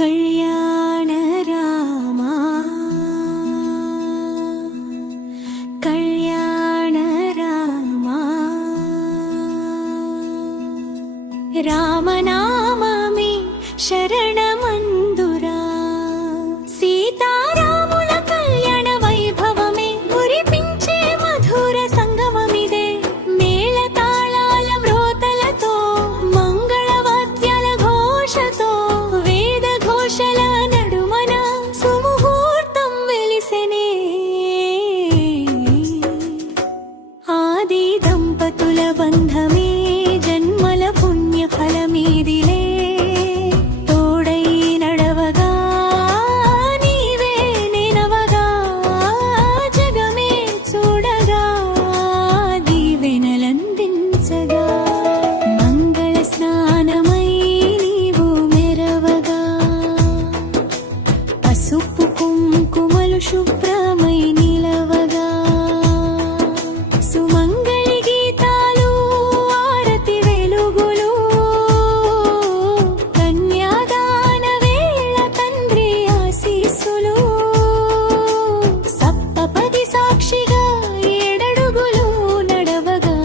కళ్యాణ రామ కళ్యాణ రామ రామనామమే శరణమందురా సీతారాముల కళ్యాణ వైభవమే మురిపించే మధుర సంగమమిదే మేళ తాళాల మ్రోతలతో మంగళవాద్యాల ఘోషతో వేద ఘోషల నడుమన సుముహూర్తం వెలిసెనే ఆది దంపతుల బంధమే జన్మల పుణ్య ఫలమీదిలే తోడై నడవగా నీవే నేనవగా జగమే చూడగా దీవెనలందించగా మంగళ స్నానమై నీవు మెరవగా పసుపు కుంకుమలు శుభ్రమై నిలవగా సుమంగళి గీతాలు ఆరతి వెలుగులు కన్యాదాన వేళ తండ్రి ఆశీస్సులు సప్తపది సాక్షిగా ఏడడుగులు నడవగా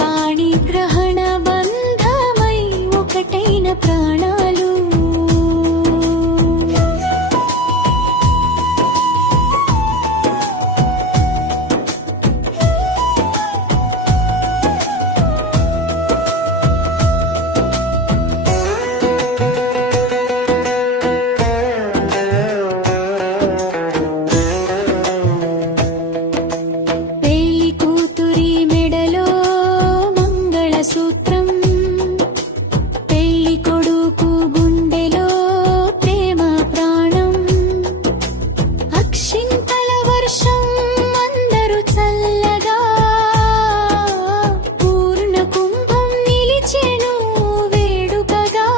పాణిగ్రహణ బంధమై ఒకటైన ప్రాణాలు పెళ్లి కూతురి మెడలో మంగళసూత్రం పెళ్లి కొడుకు గుండెలో ప్రేమ ప్రాణం అక్షింతల వర్షం అందరూ చల్లగా పూర్ణ కుంభం నిలిచెను వేడుకగా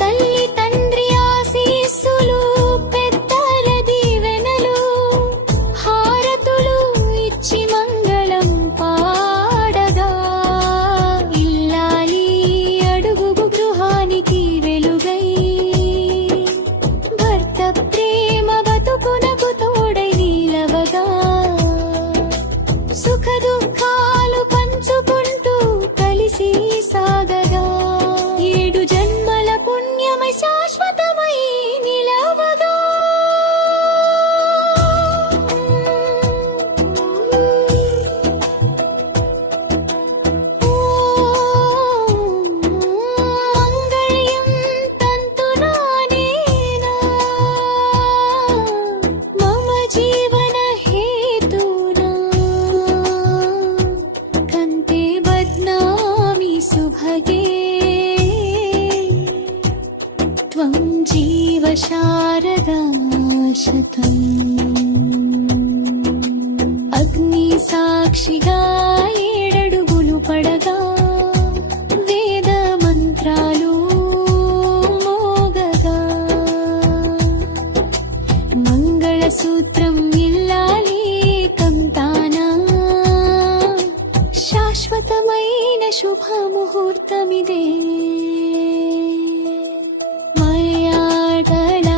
తల్లి తండ్రి ఆశీస్సులు పెద్దల దీవెనలు హారతులు ఇచ్చి మంగళం పాడగా ఇల్లాలి అడుగు గృహానికి వెలుగై భర్త ప్రేమ బతుకునకు తోడై నిలవగా సుఖ దుఃఖాలు పంచుకుంటూ కలిసి సాగగా ఏడు జన్మల పుణ్యమై శాశ్వతమై నిలవగా మంగళం తంతునా నేనా మమ జీవన హేతునా కంతే బధ్నామి సుభగే త్వం జీవ శారదా శతం అగ్ని సాక్షిగా ఏడడుగులు పడగా వేద మంత్రాలు మోగగా మంగళసూత్రం ఇల్లాలి కంతానా శాశ్వతమైన శుభముహూర్తమిదే మలయాళ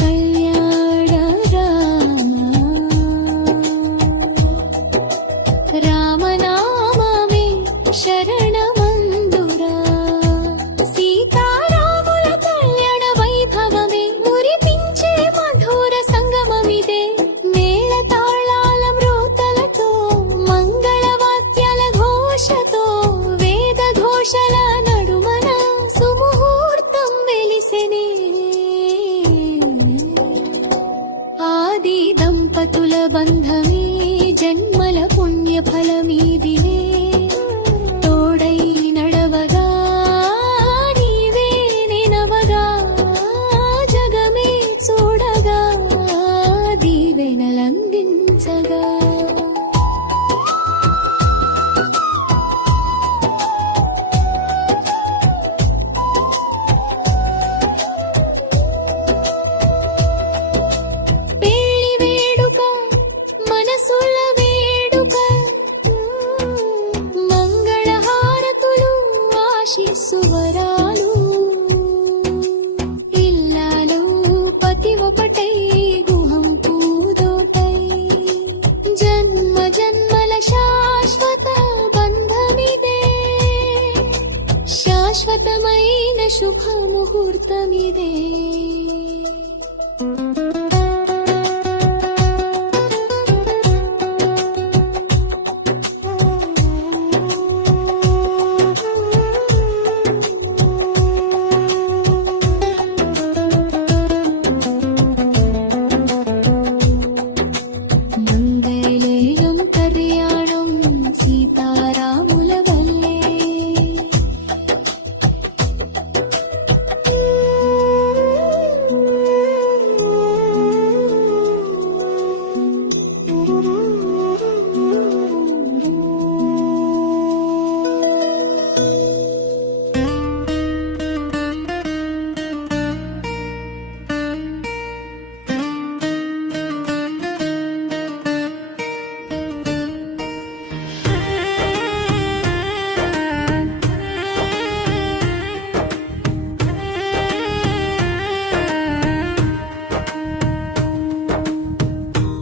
కళ్యాణ రామనామమే శరణమందురా సీతారాముల కళ్యాణ వైభవమే మురిపించే మధుర సంగమమిదే మేళ తాళాల మ్రోతలతో మంగళవాద్యాల ఘోషతో వేద ఘోషల నడుమన సుముహూర్తం వెలిసెనే ఆది దంపతుల బంధమే జన్మల పుణ్య ఫలమీదిలే తోడై నడవగా నీవే నేనవగా జగమే చూడగా దీవెనలందించగా పెళ్లి వేడుక మనసుల వేడుక ఒకటై గుహం పూదోటై జన్మ జన్మల శాశ్వత బంధమిదే శాశ్వతమైన శుభముహూర్తమిదే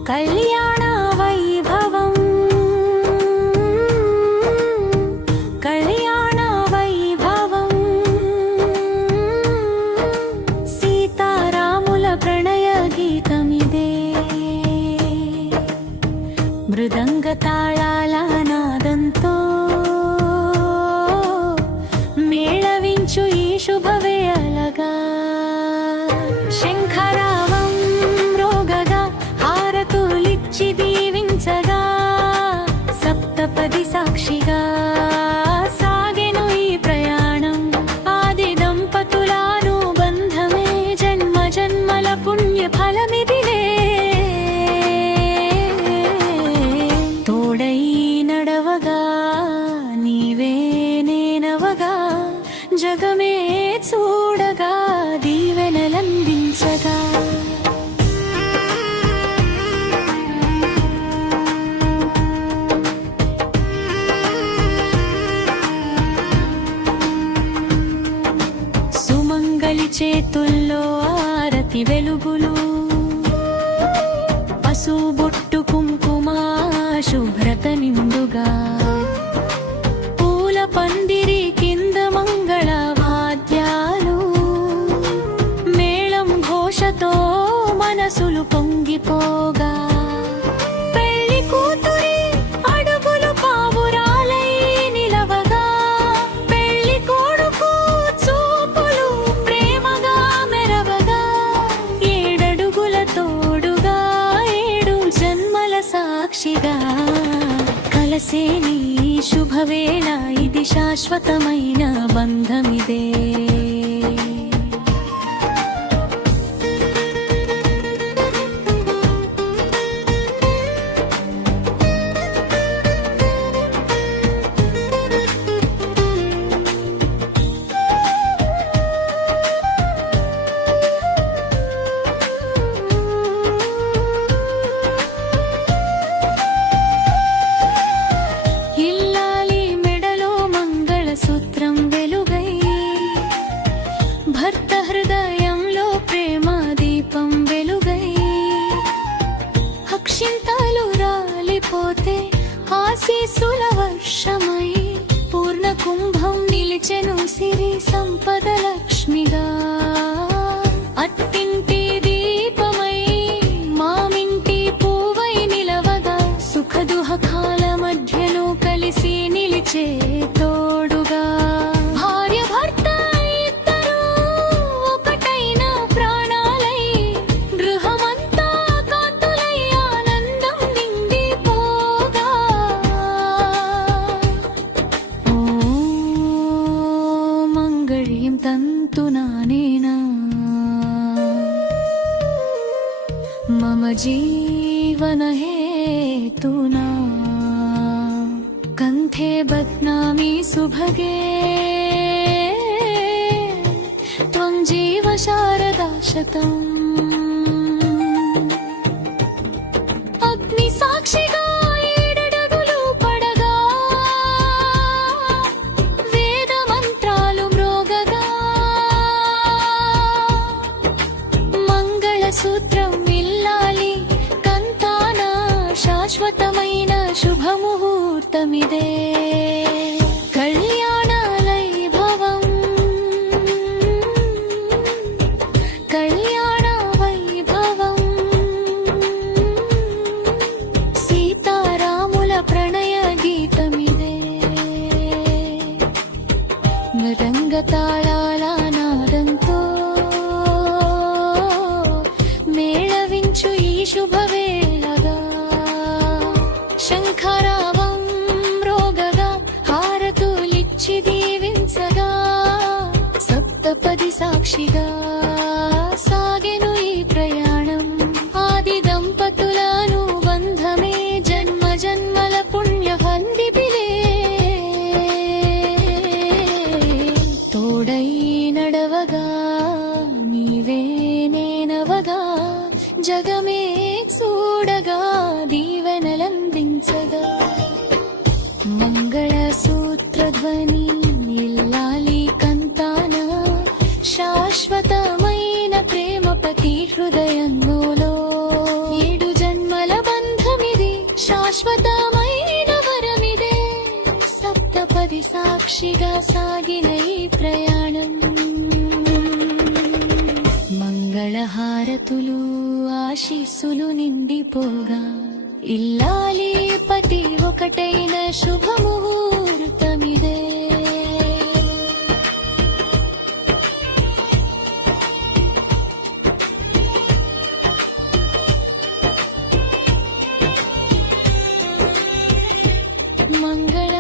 కళ్యాణ వైభవం కళ్యాణ వైభవం సీతారాముల ప్రణయ గీతమిదే మృదంగ తాళాల నాదంతో మేళవించు ఈ శుభవేళగా శంఖరావం మ్రోగగా హారతులిచ్చి దీవించగా సప్తపది సాక్షిగా సాగెను ఈ ప్రయాణం ఆది దంపతులాను బంధమే జన్మ జన్మల పుణ్య ఫలమిదిలే తోడై నడవగా నీవే నేనవగా జగమే చూడగా దీవెనలందించగా సుమంగళి చేతుల్లో ఆరతి వెలుగులు పసుబొట్టు కుంకుమ శుభ్రత నిండుగా పూల పందిరి కింద మంగళ వాద్యాలు మేళం ఘోషతో మనసులు పొంగిపోగా పెళ్లి కూతురి అడుగులు పావురాలై నిలవగా పెళ్లి కొడుకు చూపులు ప్రేమగా మెరవగా ఏడడుగుల తోడుగా ఏడు జన్మల సాక్షిగా కలసేని శుభవేళ ఇది శాశ్వతమైన బంధమిదే ఇల్లాలి మెడలో మంగళసూత్రం వెలుగై భర్త హృదయంలో ప్రేమ దీపం వెలుగై అక్షింతలు రాలిపోతే ఆశీస్సుల వర్షమై పూర్ణ కుంభం నిలిచెను సిరి సంపద లక్ష్మిగా అత్తింటి దీపమై మామింటి పూవై నిలవగా సుఖ దుఃఖాల మధ్యలో కలిసి నిలిచే తోడుగా భార్య భర్త ఇద్దరూ ఒకటైన ప్రాణాలై గృహమంతా కాంతులై ఆనందం నిండిపోగా ఓ మంగళీం తంతునానేనా మమ జీవన हेतुना कंठे बध्नामि सुभगे त्वं जीव शारदा शतम् अग्नि साक्षिगा ఏడడుగులు పడగా వేద మంత్రాలు మ్రోగగా మంగళ సూత్ర సాక్షిగా సాగెను ఈ ప్రయాణం ఆది దంపతులను బంధమే జన్మ జన్మల పుణ్య బంధిపిలే తోడై నడవగా నీవే నేనవగా జగమే చూడగా దీవెనలందించగా మంగళ సూత్రధ్వని ఇల్లాలి కంతాన శాశ్వతమైన ప్రేమ ప్రతి హృదయంలో 7 జన్మల బంధమిది శాశ్వతమైన వరమిదే సప్తపది సాక్షిగా సాగిన ఈ ప్రయాణం మంగళహారతులు ఆశీస్సులు నిండిపోగా ఇల్లాలి పతి ఒకటైన శుభముహూర్తమిదే మంగళ